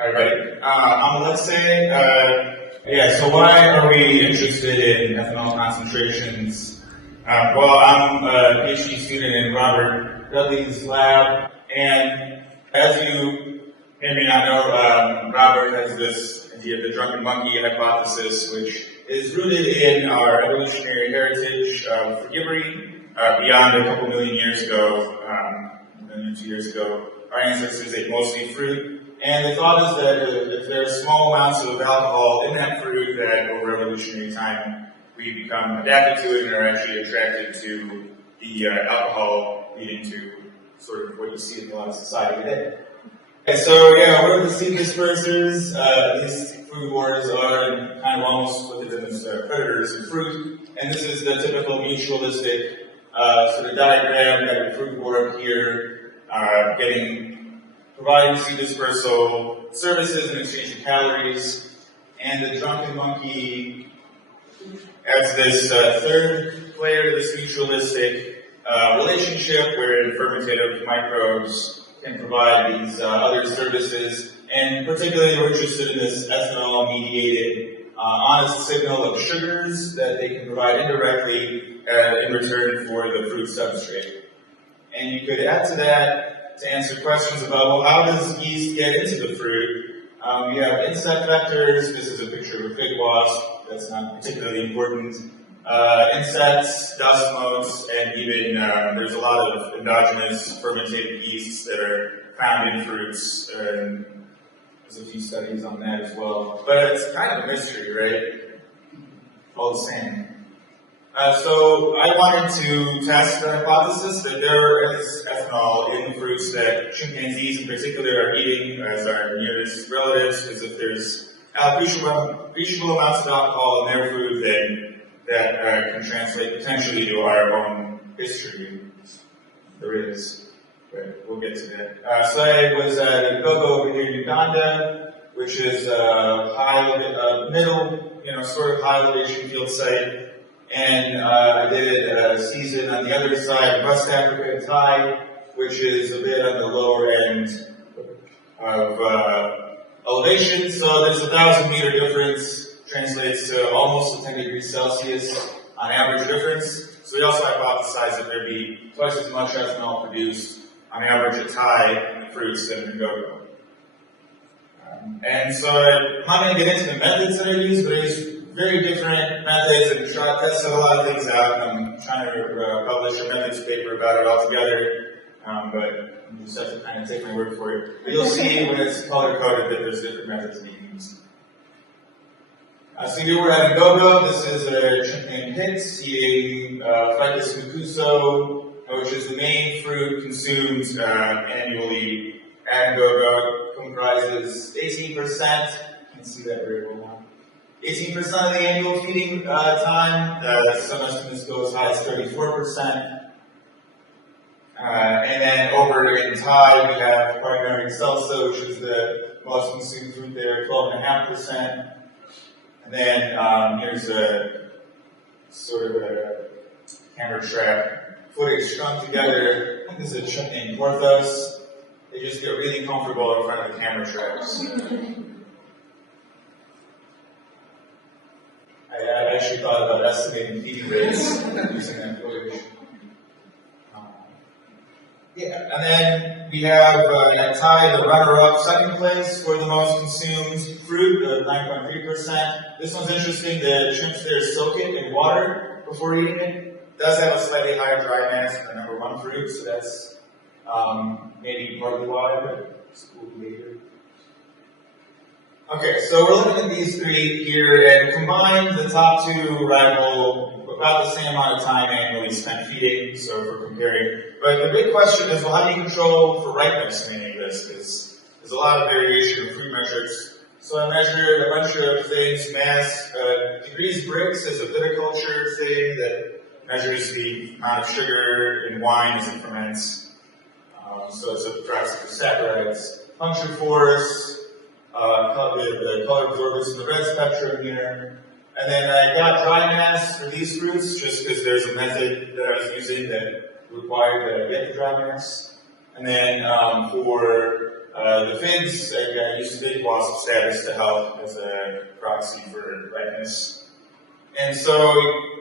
Hi, everybody. I'm Alexei. So why are we interested in ethanol concentrations? Well, I'm a PhD student in Robert Dudley's lab, and as you may or may not know, Robert has this idea of the drunken monkey hypothesis, which is rooted in our evolutionary heritage of frugivity. Beyond a couple million years ago, 2 years ago, our ancestors ate mostly fruit. And the thought is that if there are small amounts of alcohol in that fruit, that over evolutionary time we become adapted to it and are actually attracted to the alcohol, leading to sort of what you see in a lot of society today. Okay, so we're the seed dispersers. These frugivores are, and kind of almost look at them as predators of fruit. And this is the typical mutualistic sort of diagram that a frugivore here providing seed dispersal services in exchange for calories, and the drunken monkey adds this third layer to this mutualistic relationship where fermentative microbes can provide these other services, and particularly we're interested in this ethanol-mediated honest signal of sugars that they can provide indirectly in return for the fruit substrate. And you could add to that to answer questions about, well, how does yeast get into the fruit? We have insect vectors. This is a picture of a fig wasp. That's not particularly important. Insects, dust motes, and even there's a lot of endogenous fermented yeasts that are found in fruits. And there's a few studies on that as well. But it's kind of a mystery, right? All the same. So I wanted to test the hypothesis that there is ethanol in fruits that chimpanzees in particular are eating as our nearest relatives, because if there's appreciable amounts of alcohol in their food, then that can translate potentially to our own history. There is, but we'll get to that. So I was at Gogo over here in Uganda, which is a sort of high elevation field site. And I did a season on the other side of West Africa and Thai, which is a bit on the lower end of elevation. So there's a 1,000-meter difference, translates to almost 10 degrees Celsius on average difference. So we also hypothesized that there'd be twice as much ethanol produced on average at Thai in the fruits than in Gogo. And so I'm not going to get into the methods that I use, but I use very different methods and tested a lot of things out. I'm trying to publish a methods paper about it all together, but you just have to kind of take my word for it. But you'll see when it's color-coded that there's different methods being used. So here we're at Gogo. This is a chimp named Hicks eating Ficus mucuso, which is the main fruit consumed annually at Gogo. Comprises 18%. You can see that very well now. 18% of the annual feeding time. Some estimates go as high as 34%. And then over in Thai, we have primary salsa, which is the most consumed fruit there, 12.5%. And then here's a sort of a camera trap footage strung together. I think this is a chimp named Porthos. They just get really comfortable in front of the camera traps. I actually thought about estimating feeding rates using that footage. And then we have at Thai the runner-up second place for the most consumed fruit, 9.3%. This one's interesting. The chimps there soak it in water before eating it. It does have a slightly higher dry mass than the number one fruit, so that's maybe partly why, but it's cool behavior. Okay, so we're looking at these three here, and combined, the top two rival about the same amount of time annually spent feeding, so if we're comparing. But the big question is, well, how do you control for ripeness in any of this? Because there's a lot of variation in fruit metrics. So I measured a bunch of things. Mass, degrees Brix is a viticulture thing that measures the amount of sugar in wine as it ferments. So it's a process of saccharides. Puncture force, the color absorbance in the red spectrum here. And then I got dry mass for these fruits just because there's a method that I was using that required that I get the dry mass. And then for The figs, I use fig wasp status to help as a proxy for ripeness. And so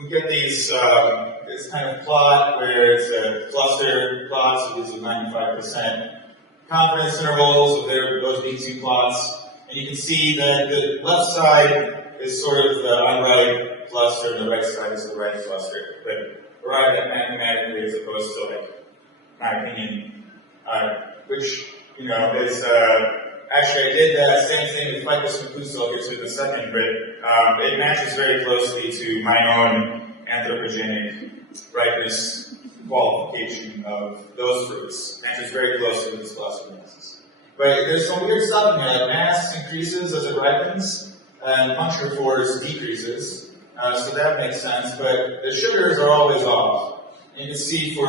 you get these, this kind of plot where it's a cluster plot, so it gives you 95% confidence intervals of those being two plots. And you can see that the left side is sort of the unripe cluster, and the right side is the ripe cluster. But arrived at mathematically as opposed to, like, my opinion, which, you know, is, actually I did that same thing with Ficus macusa, I'll get to in a second, but it matches very closely to my own anthropogenic ripeness qualification of those fruits. Matches very closely with this cluster masses. But there's some weird stuff in there. Mass increases as it ripens, and puncture force decreases. So that makes sense, but the sugars are always off. And you can see for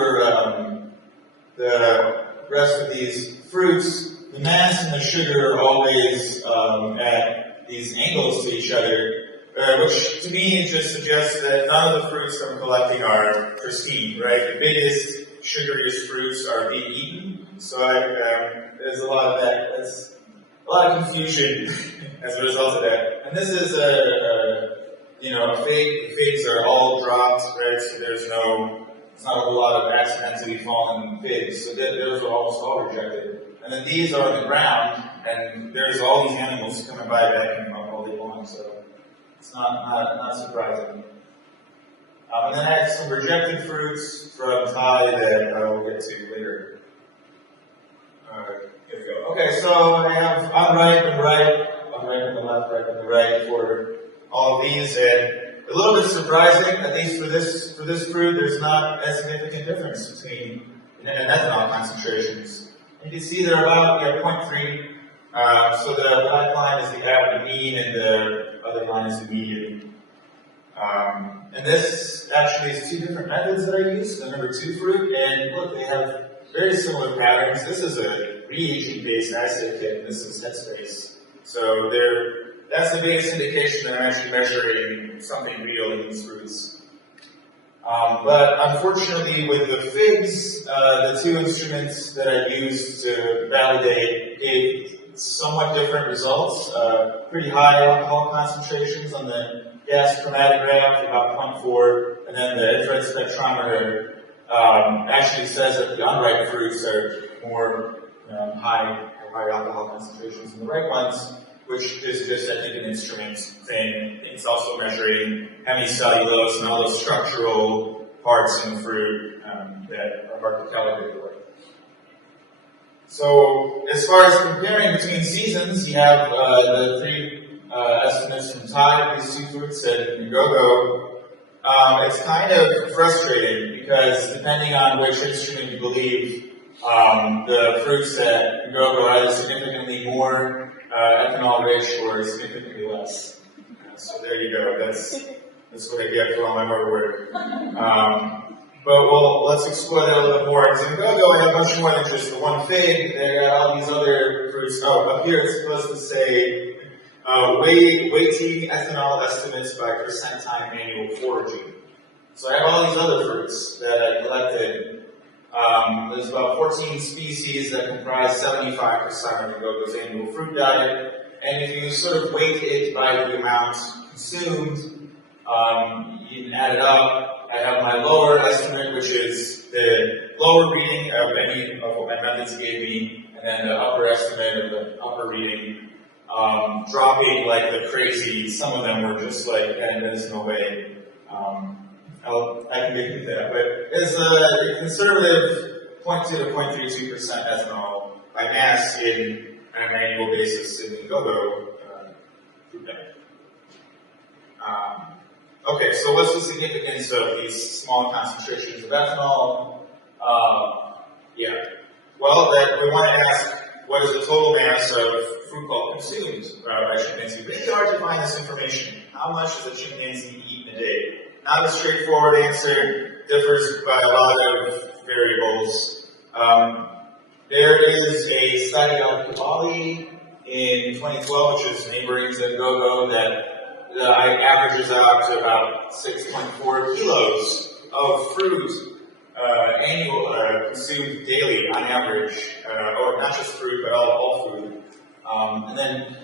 the rest of these fruits, the mass and the sugar are always at these angles to each other, which to me just suggests that none of the fruits I'm collecting are pristine, right? The biggest, sugariest fruits are being eaten, so there's a lot of that. There's a lot of confusion as a result of that. And this is you know, a fig. The figs are all dropped, right? So it's not a whole lot of accidentally fallen figs. So those are almost all rejected. And then these are on the ground, and there's all these animals coming by backing them up all day long. So it's not surprising. And then I have some rejected fruits from Thai that I will get to later. Here we go. Okay, so I have unripe and ripe, unripe on the left, ripe on the right for all of these, and a little bit surprising, at least for this fruit, there's not a significant difference between ethanol concentrations. You can see they're about 0.3. So the black line is the average mean, and the other line is the median. And this actually is two different methods that I use, the number 2 fruit, and look, they have very similar patterns. This is a reagent-based assay kit, and this is headspace. So that's the biggest indication that I'm actually measuring something real in these fruits. But unfortunately, with the figs, the two instruments that I used to validate gave somewhat different results. Pretty high alcohol concentrations on the gas chromatograph, about 0.4, and then the infrared spectrometer actually says that the unripe fruits are more high alcohol concentrations than the ripe ones, which is just, I think, an instrument thing. It's also measuring hemicellulose and all those structural parts in the fruit that are hard to calibrate for. So, as far as comparing between seasons, you have the 3 estimates from Thai, these 2 fruits, and Ngogo. It's kind of frustrating because depending on which instrument you believe, the fruits at Ngogo are either significantly more ethanol rich or significantly less. So there you go. That's what I get for all my hard work. But let's explore that a little bit more. In Ngogo, I have much more than just the one fig. There are all these other fruits. Oh, up here it's supposed to say weighty ethanol estimates by percent time annual foraging. So I have all these other fruits that I collected. There's about 14 species that comprise 75% of Ngogo's annual fruit diet. And if you sort of weight it by the amount consumed, you can add it up. I have my lower estimate, which is the lower reading of any of what my methods gave me, and then the upper estimate of the upper reading, dropping like the crazy. Some of them were just like, there's no way. I can get into that, but it's a conservative 0.2 to 0.32% ethanol by mass on an annual basis in Ngogo fruit diet. Okay, so what's the significance of these small concentrations of ethanol? Well, we want to ask, what is the total mass of fruit pulp consumed by chimpanzees? It's really hard to find this information. How much does a chimpanzee eat in a day? Not a straightforward answer, differs by a lot of variables. There is a study out of AABA in 2012, which is neighboring to Ngogo, that averages out to about 6.4 kilos of fruit consumed daily on average, or not just fruit, but all food. And then,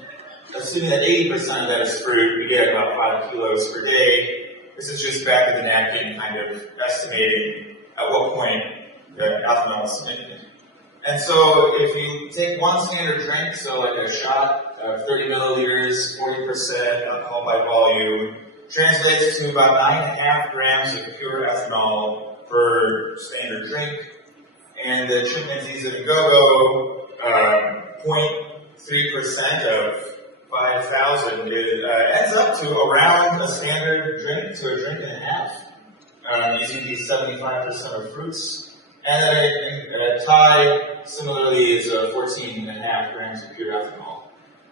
assuming that 80% of that is fruit, we get about 5 kilos per day. This is just back of the napkin kind of estimating at what point the ethanol is in it. And so if you take one standard drink, so like a shot of 30 milliliters, 40% alcohol by volume, translates to about 9.5 grams of pure ethanol per standard drink. And the chimpanzees in Gogo, 0.3% of 5,000 ends up to around a standard drink to a drink and a half, using these 75% of fruits. And then a Thai, similarly, is 14.5 grams of pure ethanol.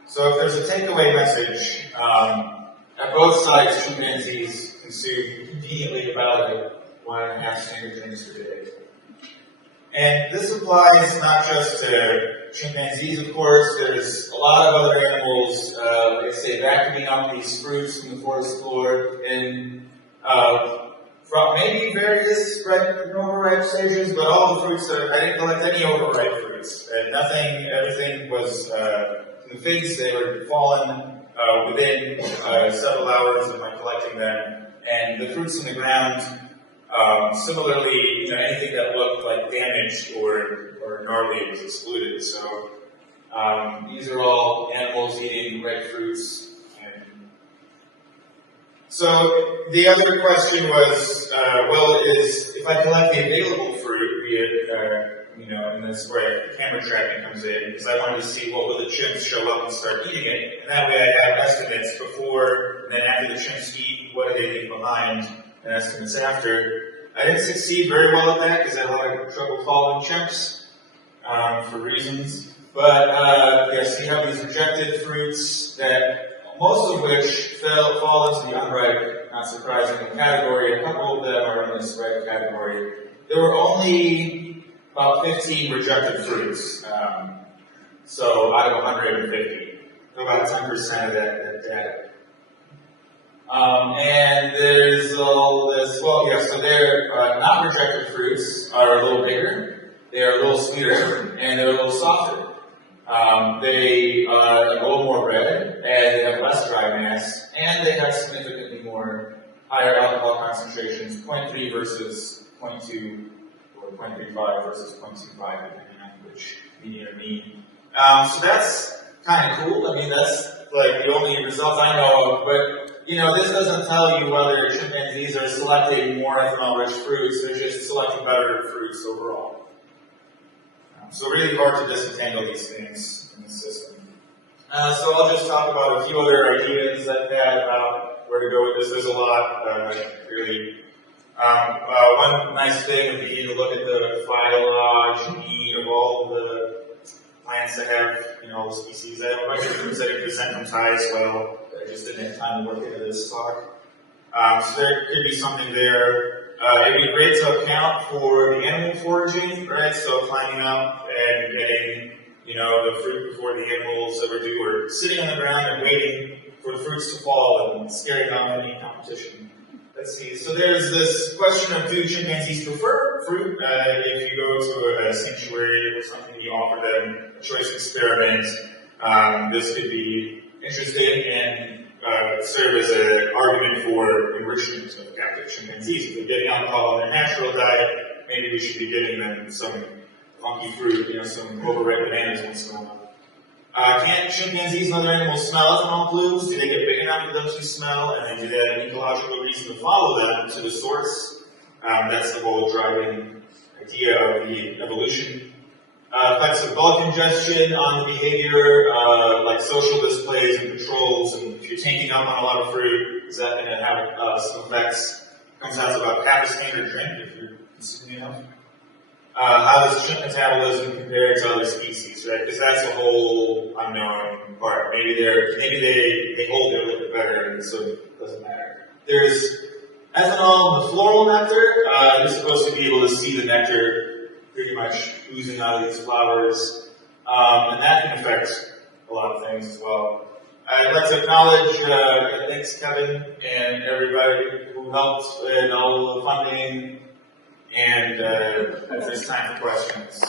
So if there's a takeaway message, at both sides, chimpanzees consume conveniently about 1.5 standard drinks per day. And this applies not just to chimpanzees, of course. There's a lot of other animals, like I say, vacuuming up these fruits from the forest floor, and from maybe various overripe stages, but all the fruits, I didn't collect any overripe fruits. Everything was, in the figs, they were fallen within several hours of my collecting them. And the fruits in the ground, similarly, anything that looked like damaged or gnarly was excluded. So these are all animals eating ripe fruits. So the other question was, if I collect the available fruit, be it, and that's where camera tracking comes in, because I wanted to see what will the chimps show up and start eating it, and that way I have estimates before, and then after the chimps eat, what do they leave behind, and estimates after. I didn't succeed very well at that, because I had a lot of trouble following chimps, for reasons, but, yes, you have these rejected fruits that most of which fall into the unripe, not surprisingly, category. A couple of them are in this ripe category. There were only about 15 rejected fruits, so out of 150, so about 10% of that data. And there's all this, so they're not rejected fruits are a little bigger, they are a little sweeter, and they're a little softer. They are a little more red, and they have less dry mass, and they have significantly more higher alcohol concentrations, 0.3 versus 0.2, or 0.35 versus 0.25, depending on which median or mean. So that's kind of cool. I mean, that's like the only results I know of, but this doesn't tell you whether chimpanzees are selecting more ethanol-rich fruits, they're just selecting better fruits overall. So really hard to disentangle these things in the system. So I'll just talk about a few other ideas I've had about where to go with this. There's a lot, really. One nice thing would be to look at the phylogeny of all the plants that have, all the species. I have a bunch of fruits that I present from Thai as well. I just didn't have time to work into this talk. So there could be something there. It'd be great to account for the animal foraging, right? So climbing up and getting, the fruit before the animals ever do, or sitting on the ground and waiting for the fruits to fall and scaring off any competition. Let's see. So there's this question of, do chimpanzees prefer fruit? If you go to a sanctuary or something, you offer them a choice experiment. This could be interesting and serve as an argument for enrichment of captive chimpanzees. If they're getting alcohol in their natural diet, maybe we should be giving them some funky fruit, some overripe bananas once in a while. Can't chimpanzees and other animals smell ethanol plumes? Do they get big enough for them to smell? And then do they have an ecological reason to follow them to the source? That's the whole driving idea of the evolution. Effects of bulk ingestion on the behavior, like social displays and controls, and if you're tanking up on a lot of fruit, is that going to have some effects? Comes out to about half a standard drink if you're consuming enough. How does chimp metabolism compare to other species, right? Because that's a whole unknown part. Maybe they hold their liquid better, and so it doesn't matter. There's ethanol in the floral nectar. You're supposed to be able to see the nectar pretty much oozing out of these flowers, and that can affect a lot of things as well. I'd like to acknowledge, thanks Kevin and everybody who helped in all the funding And if there's time for questions,